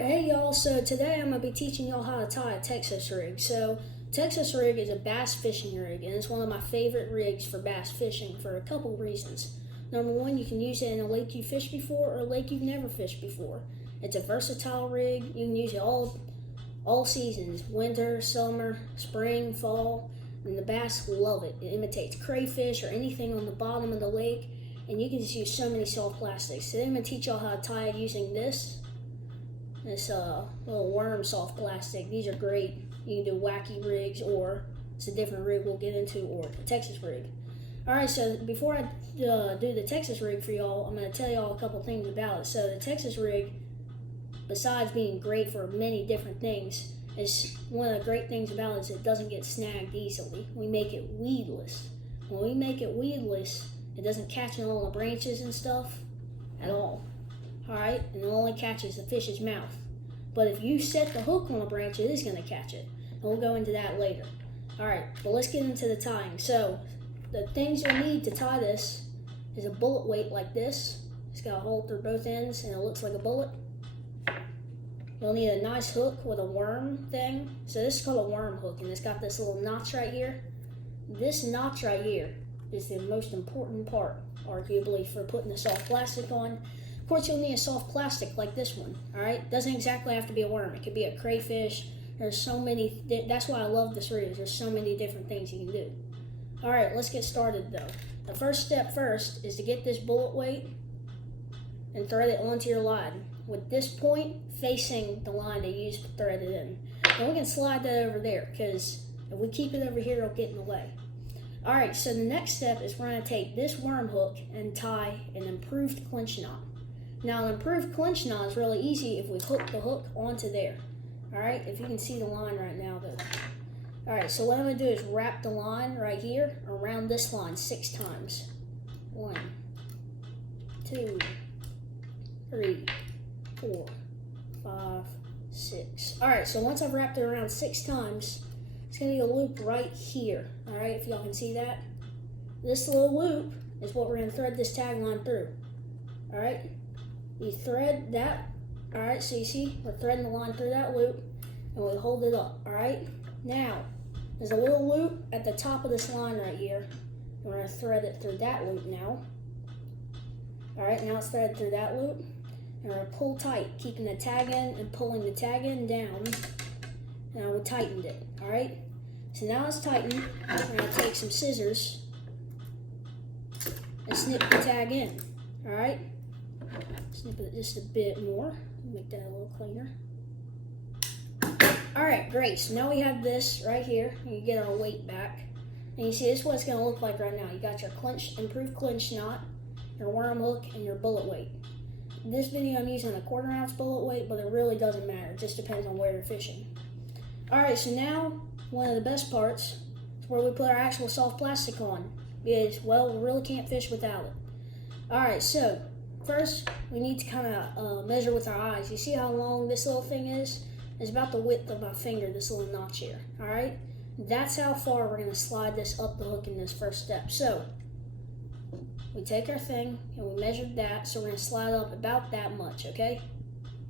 Alright, hey y'all, so today I'm going to be teaching y'all how to tie a Texas rig. So, Texas rig is a bass fishing rig, and it's one of my favorite rigs for bass fishing for a couple reasons. Number one, you can use it in a lake you fished before or a lake you've never fished before. It's a versatile rig. You can use it all seasons, winter, summer, spring, fall, and the bass love it. It imitates crayfish or anything on the bottom of the lake, and you can just use so many soft plastics. Today I'm going to teach y'all how to tie it using this little worm soft plastic. These are great. You can do wacky rigs, or it's a different rig we'll get into, or a Texas rig. Alright, so before I do the Texas rig for y'all, I'm going to tell y'all a couple things about it. So the Texas rig, besides being great for many different things, is one of the great things about it is it doesn't get snagged easily. We make it weedless. When we make it weedless, it doesn't catch in all the branches and stuff at all. Alright, and it only catches the fish's mouth. But if you set the hook on a branch, it is going to catch it. And we'll go into that later. Alright, but let's get into the tying. So, the things you'll need to tie this is a bullet weight like this. It's got a hole through both ends and it looks like a bullet. You'll need a nice hook with a worm thing. So this is called a worm hook, and it's got this little notch right here. This notch right here is the most important part, arguably, for putting the soft plastic on. Of course, you'll need a soft plastic like this one, alright? Doesn't exactly have to be a worm. It could be a crayfish. There's so many, that's why I love this rig. There's so many different things you can do. Alright, let's get started though. The first step is to get this bullet weight and thread it onto your line, with this point facing the line that you used to thread it in. And we can slide that over there, because if we keep it over here, it'll get in the way. Alright, so the next step is we're going to take this worm hook and tie an improved clinch knot. Now, an improved clinch knot is really easy if we hook the hook onto there. Alright, if you can see the line right now though. Alright, so what I'm going to do is wrap the line right here around this line 6 times. 1, 2, 3, 4, 5, 6. Alright, so once I've wrapped it around 6 times, it's going to be a loop right here. Alright, if y'all can see that. This little loop is what we're going to thread this tag line through. Alright, you thread that. Alright, so you see, we're threading the line through that loop, and we hold it up. Alright, now, there's a little loop at the top of this line right here. We're going to thread it through that loop now. Alright, now it's threaded through that loop. And we're going to pull tight, keeping the tag end and pulling the tag end down. Now we tightened it, alright? So now it's tightened. We're going to take some scissors and snip the tag in, alright? Snip it just a bit more, make that a little cleaner. Alright, great. So now we have this right here. You get our weight back. And you see this is what it's going to look like right now. You got your improved clinch knot, your worm hook, and your bullet weight. In this video I'm using a 1/4 ounce bullet weight, but it really doesn't matter. It just depends on where you're fishing. Alright, so now one of the best parts is where we put our actual soft plastic on. Because, well, we really can't fish without it. Alright, so first we need to kind of measure with our eyes. You see how long this little thing is? It's about the width of my finger, this little notch here. Alright? That's how far we're going to slide this up the hook in this first step. So, we take our thing and we measured that, so we're going to slide up about that much, okay?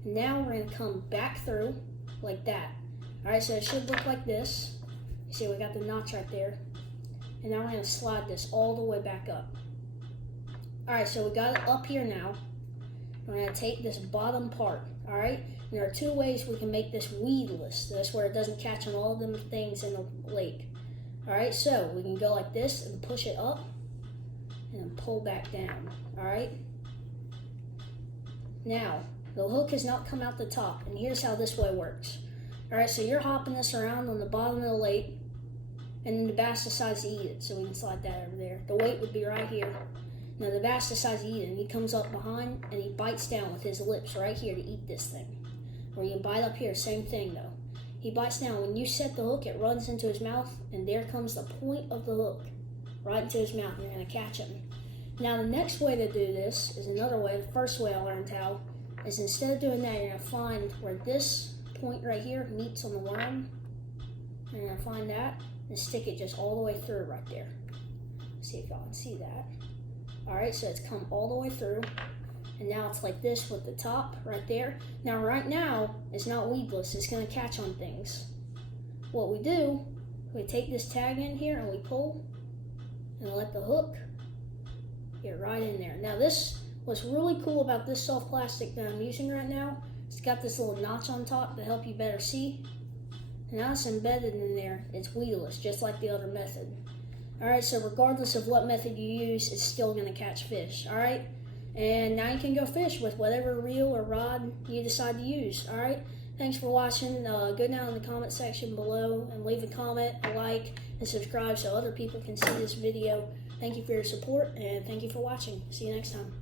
And now we're going to come back through like that. Alright, so it should look like this. You see, we got the notch right there. And now we're going to slide this all the way back up. Alright, so we got it up here now. We're going to take this bottom part, alright? There are 2 ways we can make this weedless. That's where it doesn't catch on all them things in the lake. Alright, so we can go like this and push it up and then pull back down. Alright? Now, the hook has not come out the top, and here's how this way works. Alright, so you're hopping this around on the bottom of the lake, and then the bass decides to eat it, so we can slide that over there. The weight would be right here. Now the bass decides to eat it, and he comes up behind and he bites down with his lips right here to eat this thing. Or you can bite up here, same thing though. He bites down. When you set the hook, it runs into his mouth, and there comes the point of the hook right into his mouth, and you're going to catch him. Now the next way to do this is another way. The first way I learned how is instead of doing that, you're going to find where this point right here meets on the worm. You're going to find that and stick it just all the way through right there. See if y'all can see that. Alright, so it's come all the way through. and now it's like this with the top right there. Now right now it's not weedless, it's going to catch on things. What we do, we take this tag in here and we pull and let the hook get right in there. Now what's really cool about this soft plastic that I'm using right now, it's got this little notch on top to help you better see. And now it's embedded in there, it's weedless, just like the other method. Alright, so regardless of what method you use, it's still going to catch fish, alright? And now you can go fish with whatever reel or rod you decide to use, alright? Thanks for watching. Go down in the comment section below and leave a comment, a like, and subscribe so other people can see this video. Thank you for your support, and thank you for watching. See you next time.